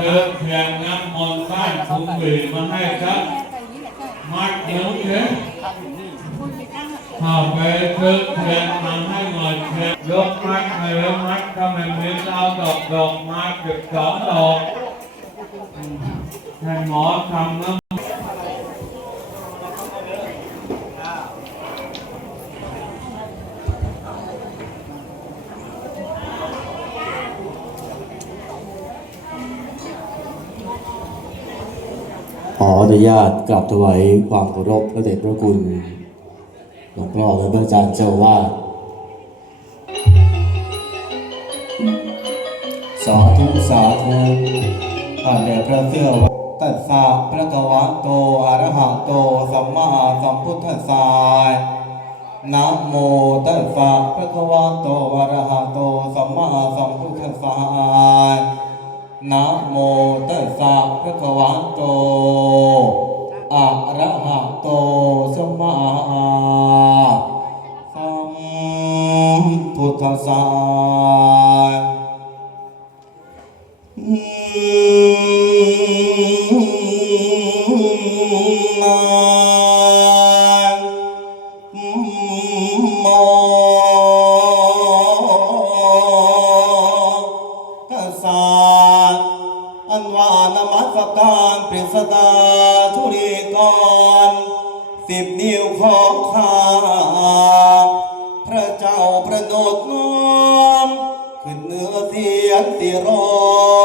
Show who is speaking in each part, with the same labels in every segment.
Speaker 1: เทิงเพียงน้ำมนต์บ้านคุ้มบืนมาให้ครับมัดเหนียวเนี้อข้าไปเทิงเพียงมาให้หมดเพียงยกมัดไปแล้มัดก็ไม่มีเอาดอกดอกมาเก็บสองดอกท่านหมอทำแล้ว
Speaker 2: ขออนุญาตกราบถวายความเคารพพระเดชพระคุณหลวงพ่อและพระอาจารย์เจ้าอาวาดสาธุสาธุข้าแต่พระเสื้อวัตัสสะพระกวะโตอะระหะโต สัมมาสัมพุทธัสสะนะโมตัสสะพระกวะโตอะระหะโต สัมมาสัมพุทธัสสะ นะโมตัสสะภะคะวะโต อะระหะโตสัมมาสัมพุทธัสสะนะโมกษา อันว่านมัสการปริสดาธุรีกรสิบนิ้วของข้าพระเจ้าประโนดน้อมขึ้นเหนือเสียงสีรอง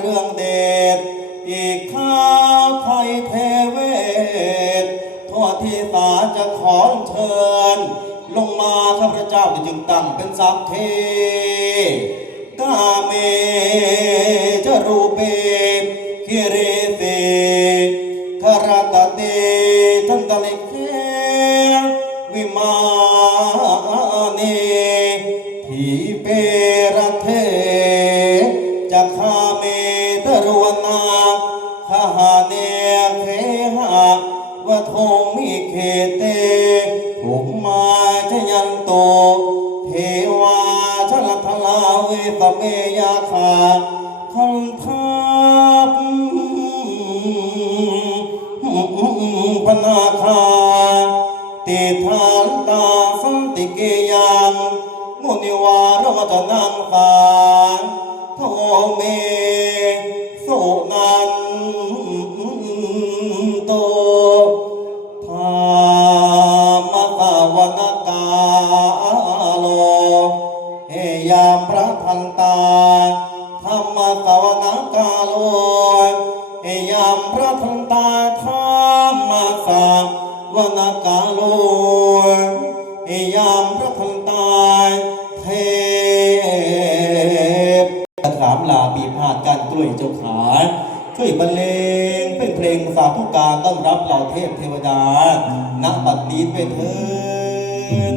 Speaker 2: เรื่องเดชอีกข้าวไทยเทเวศทั่วที่สาจะขอเชิญ ลงมาข้าพระเจ้าจึงตั้งเป็นสัพเทกาเมจรูเปคิรเสคารตเตทันตลิเควิมาเนทีเปรเทจะคา ยาคาคันทัพพนาคาติทานตาสันติเกยังมุนิวารวัตนังฟานโทเมสุนัน วนกาโลยามพระทันตาธรรมสาวนกาโลยามพระทันตาเทพสามลาปีพาดการกล้วยเจ้าขาช่วยบรรเลงเป็นเพลงสาธุการต้อนรับเหล่าเทพเทวดาณบัดนี้ไปเถิน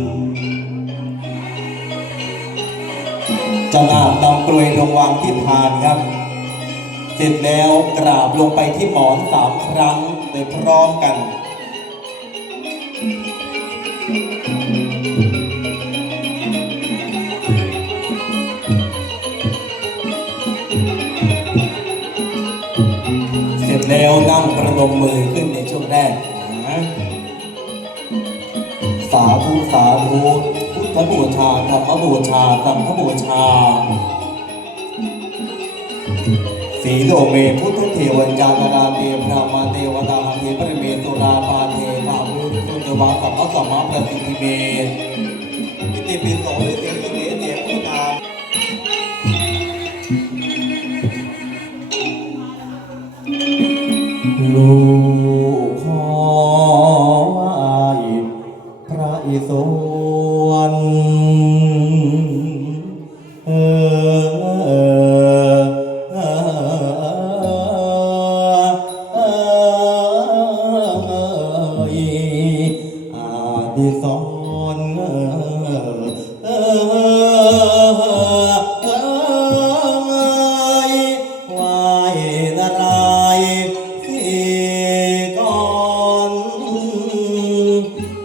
Speaker 2: จะนาบนำกลวยลงวางที่พานครับ เสร็จแล้วกราบลงไปที่หมอนสามครั้งโดยพร้อมกัน เสร็จแล้วนั่งประนมมือขึ้นในช่วงแรกนะสาธุสาธุ พุทธบูชาธรรมบูชาสังฆบูชา สีโลเมพุทธเทวันจานาราเตพระมาเทวตาหังเทปริเมตุราปาเททาวุตุเทวาสัมมสัมมาประสิทธิเมอิติปิโสเศษเกเตพุทธาลู สอนเอยวายละลายที่ก่น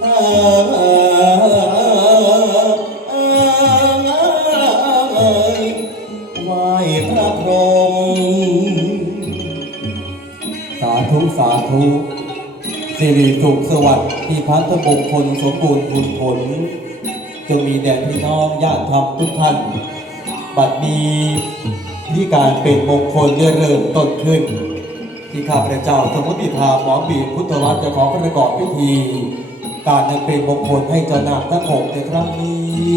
Speaker 2: เอยวายพระพรหมสาธุสาธุ สี่ก่อนสวัสดิ์ที่พัฒมงคลสมบูรณ์ผลผลจงมีแด่พี่น้องญาติธรรมทุกท่าน บัดนี้ที่การเป็นมงคลได้เริ่มต้นขึ้น ที่ข้าพระเจ้าสมุติธาหมอบีพุทธวัฒน์จะขอประกอบพิธี การนั้นเป็นมงคลให้เจ้านาทั้งหกในครั้งนี้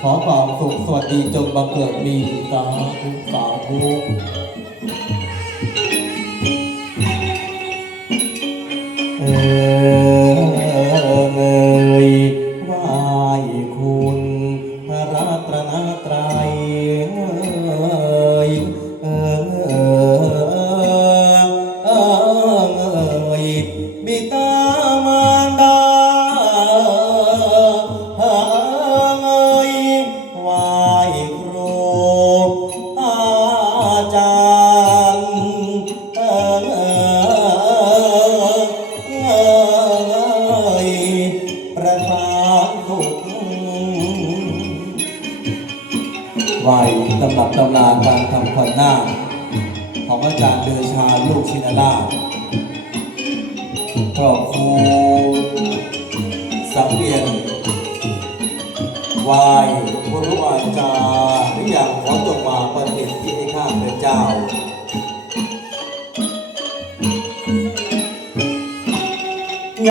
Speaker 2: ขอความสุขสวัสดีจงบังเกิดมีสาธุสาธุ เยประธานสุขไหวตำรับตำราการทำขวัญนาคของอาจารย์เดชาลูกชินราชครอบครูสังเวียนไหวพระรู้อาจารย์ทุกอย่างขอจงมาประเทศที่ให้ข้าพระเจ้า